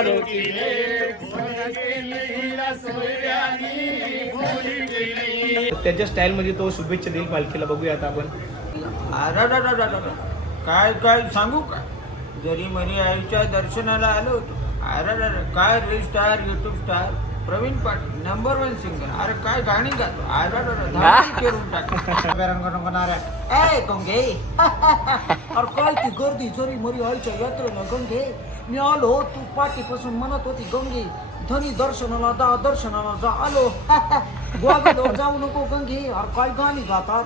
मारो. त्याच्या स्टाईल मध्ये तो शुभेच्छा देईल पालखीला. बघूया आता आपण. काय काय सांगू का, जरी मरी आईच्या दर्शनाला आलो होतो. अरे काय reel star, YouTube star Pravin Patil number 1 singer. अरे काय गाणी गातो. करून टाक. गंगे अरे काय ती गर्दी जरी मरी आईच्या यात्रेला. गंगे मी आलो, तू पाठीपासून म्हणत होती गंगे धनी दर्शनाला दर्शनाला जा. आलो गोव्याला जाऊ नको गंगे. अरे काय गाणी गातात.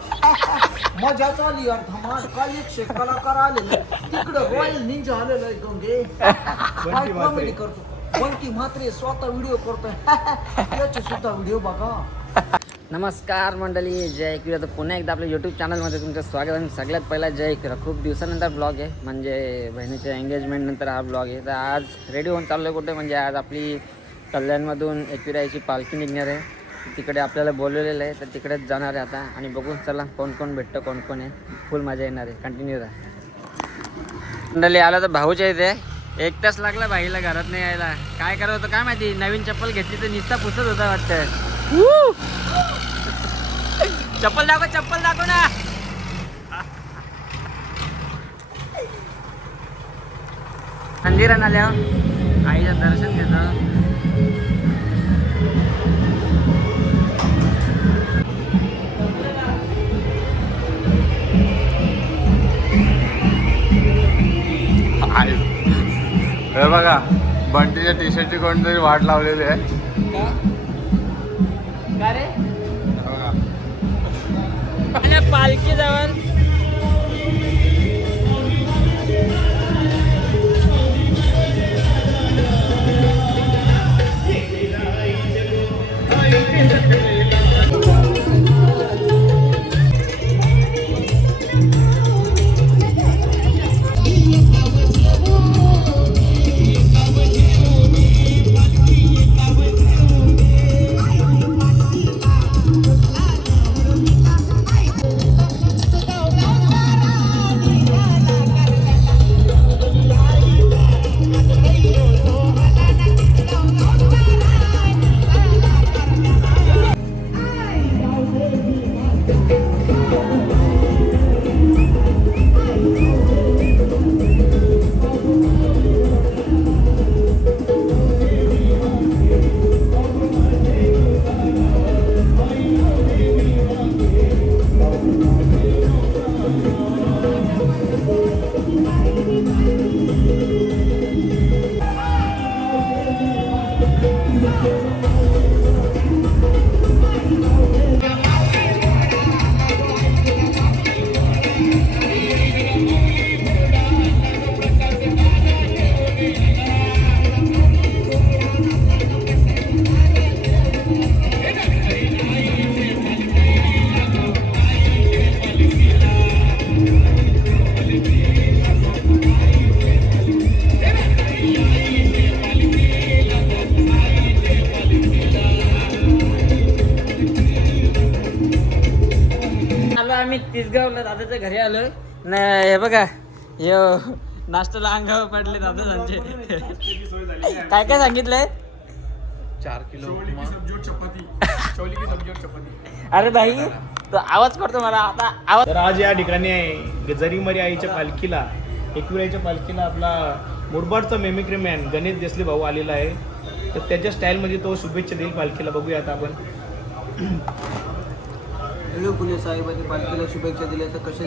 मजा चालली यार धमाल. काय 100 कलाकार आलेले तिकडं. रॉयल निंजा आलेलं आहे गंगे. काय कॉमेडी करतो. बंटी म्हात्रे स्वतः व्हिडिओ करतोय. त्याचे सुद्धा व्हिडिओ बघा. नमस्कार मंडळी, जय एकविरा. तर पुन्हा एकदा आपल्या यूट्यूब चॅनलमध्ये तुमचं स्वागत आहे. सगळ्यात पहिला जय एकविरा. खूप दिवसानंतर ब्लॉग आहे, म्हणजे बहिणीच्या एंगेजमेंट नंतर हा ब्लॉग आहे. तर आज रेडी होऊन चाललो आहे कुठे, म्हणजे आज आपली कल्याणमधून एकविराची पालखी निघणार आहे. तिकडे आपल्याला बोलवलेलं आहे, तर तिकडेच जाणार आहे आता. आणि बघून चला कोण कोण भेटतं, कोण कोण आहे. फुल मजा येणार आहे. कंटिन्यू राहा मंडळी. आला तर भाऊच्या इथे 1 तास लागला भाईला घरात नाही यायला. काय करत होतं काय माहिती. नवीन चप्पल घेतली तर निस्ता पुसत होता वाटतं. चप्पल दाखव ना. मंदिरात आल्यावर आईचं दर्शन घेतो. हे बघा, बंटीच्या टी शर्टची कोणतरी वाट लावलेली आहे. पालखी जवळ आम्ही तिसगावला दादाच्या घरी आलोय. नाही हे बघा, हे नाश्त्याला अंगावर पडले दादा त्यांचे. काय काय सांगितलंय. 4 किलो अरे भाई तो आवाज करतो मला आता. आवाज. तर आज या ठिकाणी जरीमरी आईच्या पालखीला, एकविराईच्या पालखीला आपला मुरबाडचा मेमिक्री मॅन गणेश देसले भाऊ आलेला आहे. तर त्याच्या स्टाईलमध्ये तो शुभेच्छा देईल पालखीला. बघूया आता आपण. रेणू फुले साहेबांनी पालखीला शुभेच्छा दिल्या तर कसे.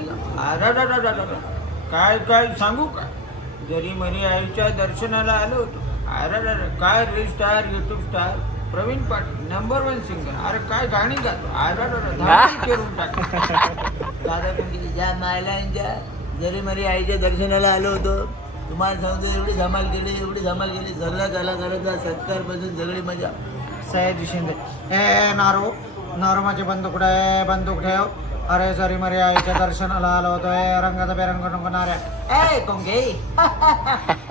काय काय सांगू का, जरी मरी आईच्या दर्शनाला आलो होतो. अरे काय reel star, YouTube star Pravin Patil number 1 singer. अरे काय गाणी गातो. करून टाक. दादा पण ज्या नायलांच्या जरी मरी आईच्या दर्शनाला आलो होतो. तुम्हाला सांगतो एवढी धमाल केली सगळा कलाकारांचा सत्कार पासून सगळी मजा. सयाजी शिंदे नारो माझे बंदूक कुठे, बंदूक ठेव. अरे जरी मरी आईच्या दर्शनाला आलो होतो. रंगाचा बेरंग नको. गंगे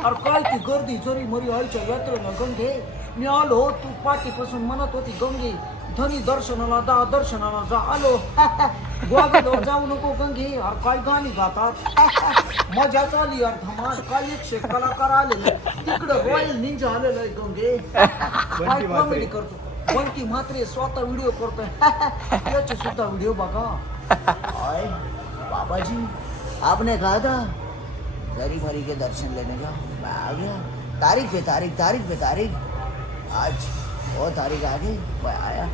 अरे काय ती गर्दी जरी मरी आईच्या यात्रेला. गंगे मी आलो, तू पाठीपासून म्हणत होती गंगे विठ्ठली दर्शनाला दर्शनाला जा आलो गोव्याला जाऊ नको गंगे यार काय गाणी गातात मजा चालली यार धमाल काय 100 कलाकार आलेले तिकडं रॉयल निंजा आलेलं आहे गंगे काय कॉमेडी करतो बंटी म्हात्रे स्वतः व्हिडिओ करतोय त्याचे सुद्धा व्हिडिओ बघा आय बाबाजी आपने कहा था जरी मरी के दर्शन लेने का मैं आ गया तारीख पे तारीख आज वो तारीख आ गई मैं आया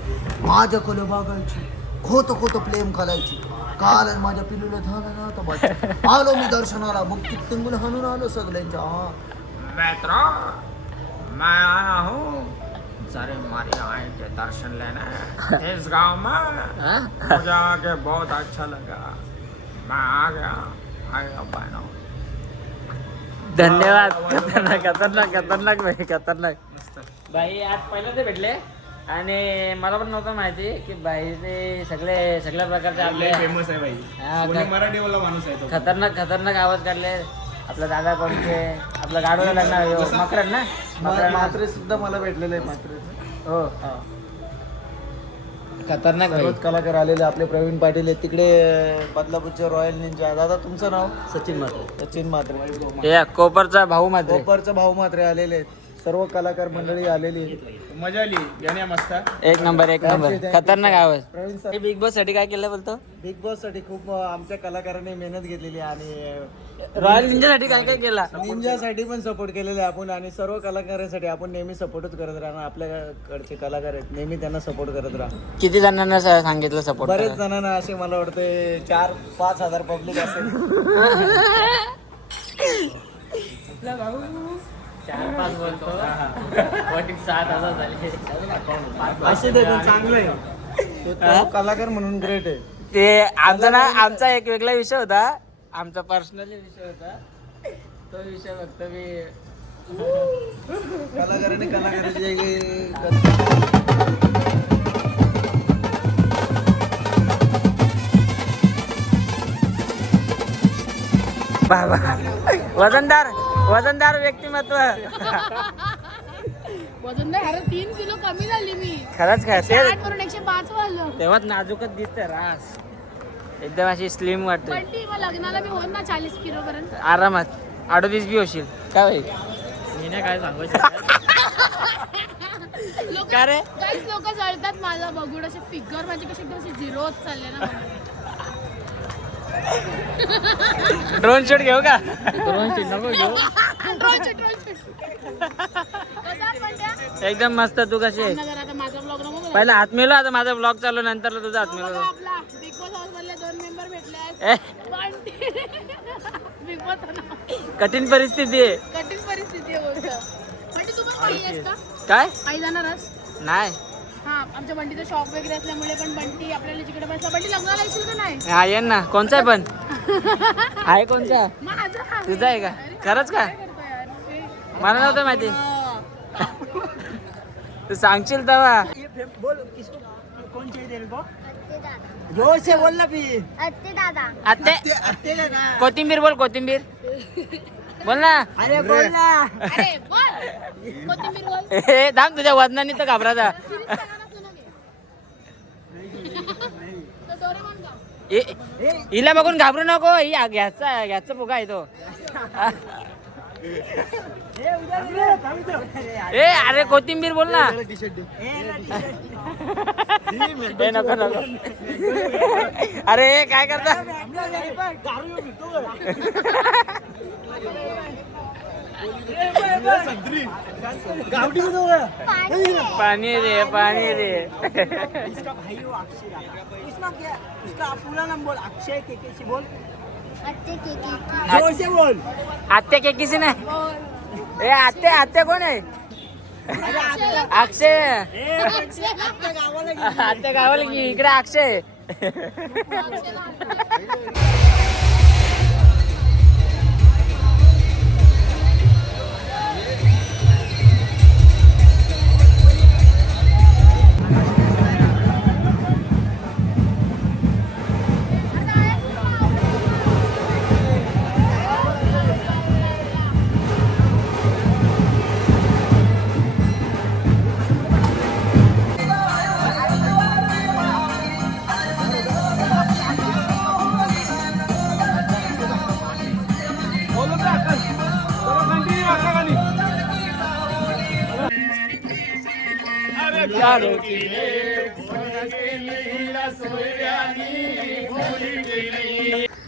माझ्या कोले बघायची खोत प्रेम करायची काल माझ्या पिलूला झालं ना तर बच्चा आलो मी दर्शनाला मग किती मुलं हाणून आलो सगळ्यांच्या मित्र मैं आया हूँ जरे मारी आए के दर्शन लेने इस गांव में मुझे आके बहुत अच्छा लगा मैं आ गया बहनों धन्यवाद. खतरनाक भाई आज पहिल्यांदा भेटले आणि मला पण नव्हतं माहिती की भाई ते सगळ्या प्रकारचे आपले फेमस आहे भाई. हा, कोणी मराठीवाला माणूस आहे तो. खतरनाक आवाज काढले. आपला दादा कोणते आपलं गाडोला लागणार मकरन ना मात्रे सुद्धा मला भेटलेले आहे मात्रे हो खतरनाक भाई. सर्वच कलाकार आलेले आपले प्रवीण पाटील आहेत तिकडे बदलापूरचे रॉयल निंजा दादा तुमचं नाव सचिन मात्रे हे कोपरचा भाऊ मात्र कोपरचा भाऊ मात्रे आलेले आहेत सर्व कलाकार मंडळी आलेली आहे. मजा आली गाण्या मस्त. एक नंबर खतरनाक आवाज. प्रवीण सर बिग बॉस साठी काय केलं बोलतो बिग बॉस साठी खूप आमच्या कलाकारांनी मेहनत घेतलेली आहे आणि रॉयल निंजा साठी काय काय केला निंजासाठी पण सपोर्ट केलेला आहे आपण आणि सर्व कलाकारांसाठी आपण नेहमी सपोर्टच करत राहणार. आपल्याकडचे कलाकार आहेत नेहमी त्यांना सपोर्ट करत राहा. किती जणांना सांगितलं सपोर्ट बरेच जणांना असे मला वाटते 4-5 हजार पब्लिक असेल. 4-5 बोलतो 7,000 झाले असे ते चांगलं आहे तो कलाकार म्हणून ग्रेट आहे. ते आमचा एक वेगळा विषय होता. आमचा पर्सनली विषय होता तो विषय फक्त मी कलाकाराने कलाकाराचे वजनदार व्यक्तिमत्व. वजनदार अरे 3 किलो कमी झाली मी. खरंच काय ते 8 वरून 105 वाढलं. तेव्हाच नाजूकच दिसते रास एकदम अशी स्लिम वाटते. पण ती मग लग्नाला मी होईन ना 40 किलो पर्यंत. आरामात 38 बी होशील काय भाई. मी नाही काय सांगू का रे काहीच लोक जळतात मला बघून असे फिगर माझी कशी एकदम अशी झिरो होत चालले ना. ड्रोन शूट घेऊ का ड्रोन शूट नको घेऊ. एकदम मस्त. तू कशी आहे माझा ब्लॉग नको पहिला हात मिळलो आता माझा ब्लॉग चालू नंतर तुझा हात मिळलो. आपला बिग बॉस हाऊस मधले 2 मेंबर भेटले. बिग बॉस कठीण परिस्थिती आहे. कठीण परिस्थिती आहे बोलतो. म्हणजे तू पण पायी आहेस का काय पायी जाणारच नाही. हा आमच्या बंटीचं शॉप वगैरे असल्यामुळे पण बंटी आपल्याला जिकडे बसला. बंटी लग्नाला येशील का नाही. हा ये ना. कोणचा आहे पण आहे कोणचा माझा तुझा आहे का खरंच का मला नव्हतं माहिती. तू सांगशील तेव्हा. जोर से बोल ना भी आत्ते कोथिंबीर बोल कोथिंबीर बोल ना. अरे बोल ना. अरे बोल कोथिंबीर बोल. हे थांब तुझ्या वजनाने तर घाबराचा. तो डोरेमॉन का? हिला बघून घाबरू नको. ही घ्याचा फुगा आहे तो. ए अरे कोथिंबीर बोल ना. ए नको नको. अरे काय करता. पाणी दे. इसका भाई वो अक्षय इसका क्या उसका पूरा नाम बोल. अक्षय के बोल. जोर से बोल. आत्या के किसी ने ए आत्या कोण आहे. अक्षय आत्या गावाला की इकडे अक्षय.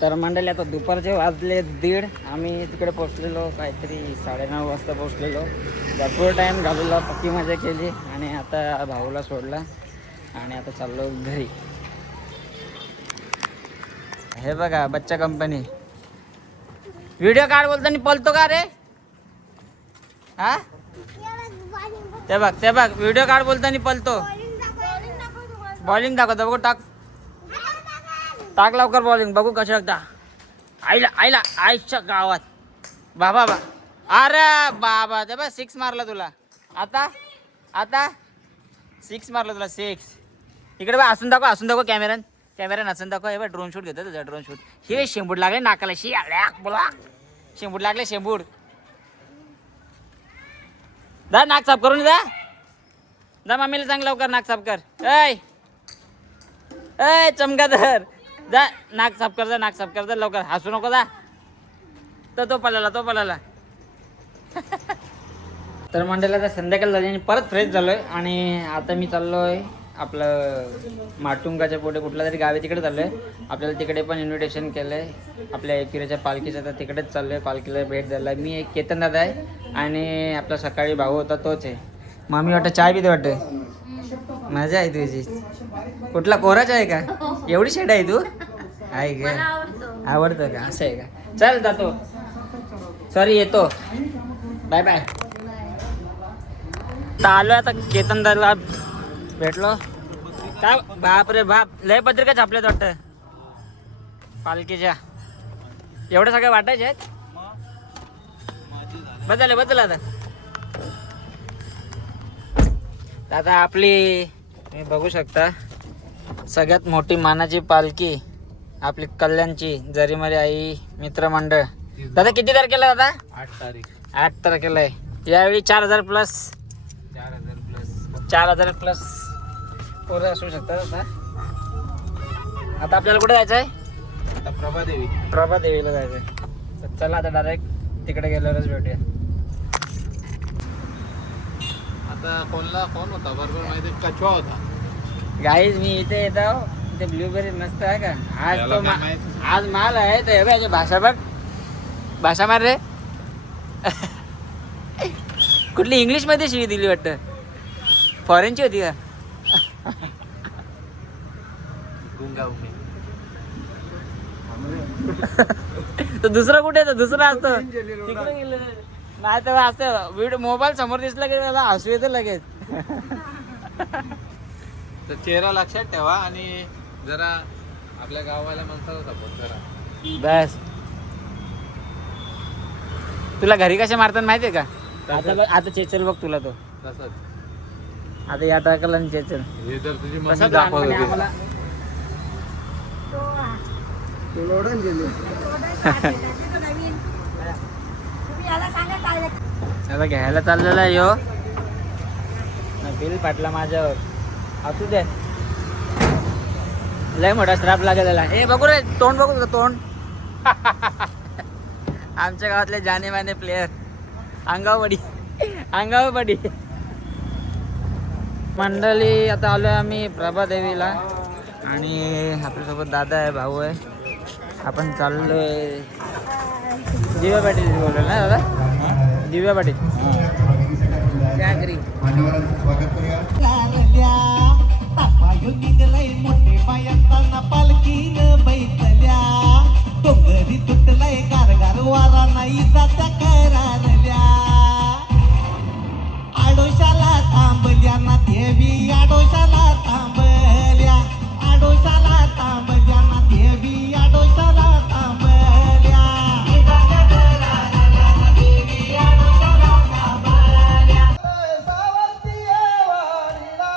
तर मंडळी आता दुपारचे वाजले 1:30. आम्ही तिकडे पोहोचलेलो काहीतरी 9:30 वाजता पोहोचलेलो. भरपूर टाईम घालवला, पक्की मजा केली आणि आता भाऊला सोडला आणि आता चाललो घरी. हे बघा बच्चा कंपनी. व्हिडिओ काढ बोलताना पळतो का रे? हा ते बघ व्हिडिओ काढ बोलताना पळतो. बॉलिंग दाखवतो बघू. टाक लवकर बॉलिंग बघू कशी लागता. आईला आईच्या गावात बाबा अरे बाबा ते बघ 6 मारला तुला. आता 6 मारला तुला 6. इकडे बघ हसून दाखव कॅमेरा हसून दाखव. हे बघ ड्रोन शूट घेतो तुझा ड्रोन शूट. हे शेंबूड लागले नाकाला. बोला शेंबूड लागले शेंबूड. जा नाक साफ करून जा मम्मीला सांग लवकर नाक साफ कर. ऐ चमकादर जा नाक साफ कर जा लवकर. हसू नको जा. तर तो पळाला तर मंडळाला आता संध्याकाळ झाली आणि परत फ्रेश झालोय आणि आता मी चाललोय आपलं माटुंगाच्या पुढे कुठल्या तरी गावी तिकडे चाललोय. आपल्याला तिकडे पण इन्व्हिटेशन केलंय आपल्या एकिरेच्या पालखीचं. तर तिकडेच चाललोय पालखीला भेट द्यायला. मी एक केतन दादा आहे आणि आपला सकाळी भाऊ होता तोच आहे. मामी वाटतं चाय पिते वाटतं. मजा आहे तुझी. कुठला कोराचा आहे का? एवढी शेड आहे तू? आहे का? आवडतं का? असं आहे का? चल जातो. सॉरी येतो. Bye bye. तर आलो आता केतन दादाला भेटलो. काय बाप रे बाप लय पत्रिका छापल्यात वाटतं पालखीच्या. एवढ्या सगळ्या वाटायच्या आहेत. बदल आता. आता आपली तुम्ही बघू शकता सगळ्यात मोठी मानाची पालखी आपली कल्याणची जरीमरी आई मित्रमंडळ. दादा किती तारखेला दादा? 8 तारखेला आहे. यावेळी 4000 प्लस पोरं असू शकतात. आता आपल्याला कुठे जायचं आहे? प्रभादेवीला जायचं आहे. तर चला आता डायरेक्ट तिकडे गेल्यावरच भेटूया. आता कोण होता बरोबर माहिती? कछवा होता. गाईज मी इथे येतो. इथे ब्लूबेरी मस्त आहे का? आज माल आहे. तर हे भाषा मार रे. कुठली इंग्लिश मध्ये शिवी दिली वाटतं. फॉरेनची होती का? तो दुसरा कुठे येतो? दुसरा असतो तिकडे गेलं नाही तर असं व्हिडिओ मोबाईल समोर दिसला की त्याला हसू येतं लगेच. तर चेहरा लक्षात ठेवा आणि जरा आपल्या गावाला माणसाला सपोर्ट करा बस. तुला घरी कशा मारतात माहितीये का? आता चेचल बघ तुला तो तसंच. आता या टाकला चेचल. हे तर तुझी तसंच मम्मी दाखवत लहानपणी होती. आम्हाला आता घ्यायला चाललेला आहे यो. बिल पाटला माझ्यावर. असू दे लय मोठा श्राप लागलेला. हे बघू रे तोंड बघू तुझं तोंड. आमच्या गावातले जाने माने प्लेयर. अंगावडी मंडळी. आता आलोय आम्ही प्रभादेवीला आणि आपल्यासोबत दादा आहे भाऊ आहे. आपण चाललोय दिव्या पाटील बोललो ना दादा? दिव्या पाटील त्या घरी. डोंगरी तुटलाय गारगार वारा नाही जात्या करारल्या. आडोशाला थांबल्या ना देवी आडोशाला थांबल्या. आडोशाला थांबल्या ना देवी आडोशाला थांबल्या. देवी आडोशाला थांबल्या. सावंती वाडीला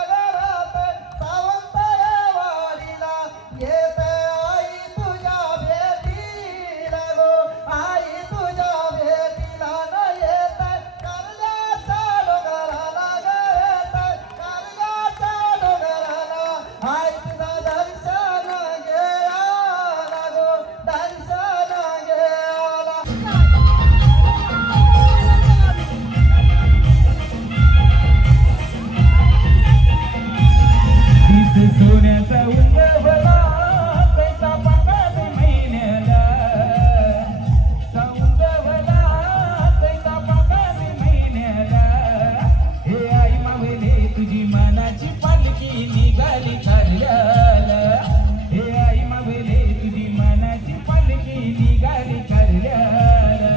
सोन्याचा उंगवला कैसा पाकात महिन्याला उंगवला कैसा पाकात महिन्याला हे आई मावले तुझी मनाची पालखी निघाली कारल्याला हे आई मावले तुझी मनाची पालखी निघाली कारल्याला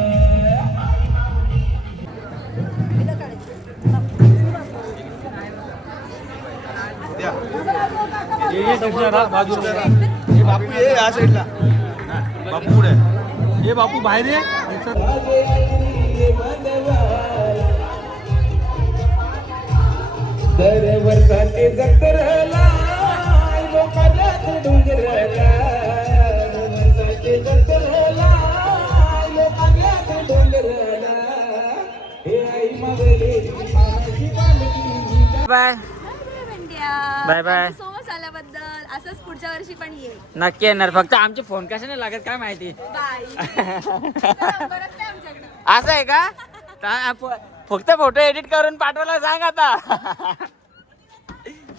बापू ये या साईडला बापू पुढे ये बापू बाहेर ये दर वर्षाचे जत्रेला लोकांना डोंगरला वर्षाचे जत्रेला लोकांना डोंगरला हे आई मागले माझी पालखी bye bye bye so much आल्याबद्दल असंच पुढच्या वर्षी पण ये नक्की येणार फक्त आमचे फोन कशाने लागत काय माहिती बाय नंबरच नाही आमच्याकडे असं आहे का फक्त फोटो एडिट करून पाठवायला सांग आता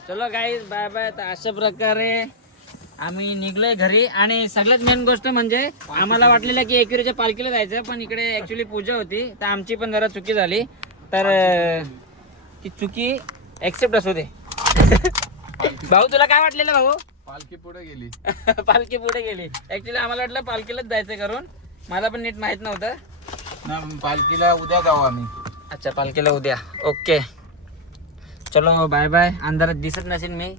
चलो गाईज बाय बाय. तर अशा प्रकारे आम्ही निघलोय घरी आणि सगळ्यात मेन गोष्ट म्हणजे आम्हाला वाटलेलं की एकविरेच्या पालखीला जायचं पण इकडे ऍक्च्युली पूजा होती तर आमची पण जरा चुकी झाली तर ती चुकी एक्सेप्ट असू दे. भाऊ तुला काय वाटलेलं भाऊ? पालखी पुढे गेली पालखी पुढे गेली. ऍक्च्युली आम्हाला वाटलं पालखीलाच जायचं करून मला पण नीट माहित नव्हतं ना पालखीला उद्या जाऊ आम्ही. अच्छा पालखीला उद्या ओके चलो बाय बाय. अंधारात दिसत नसेल मी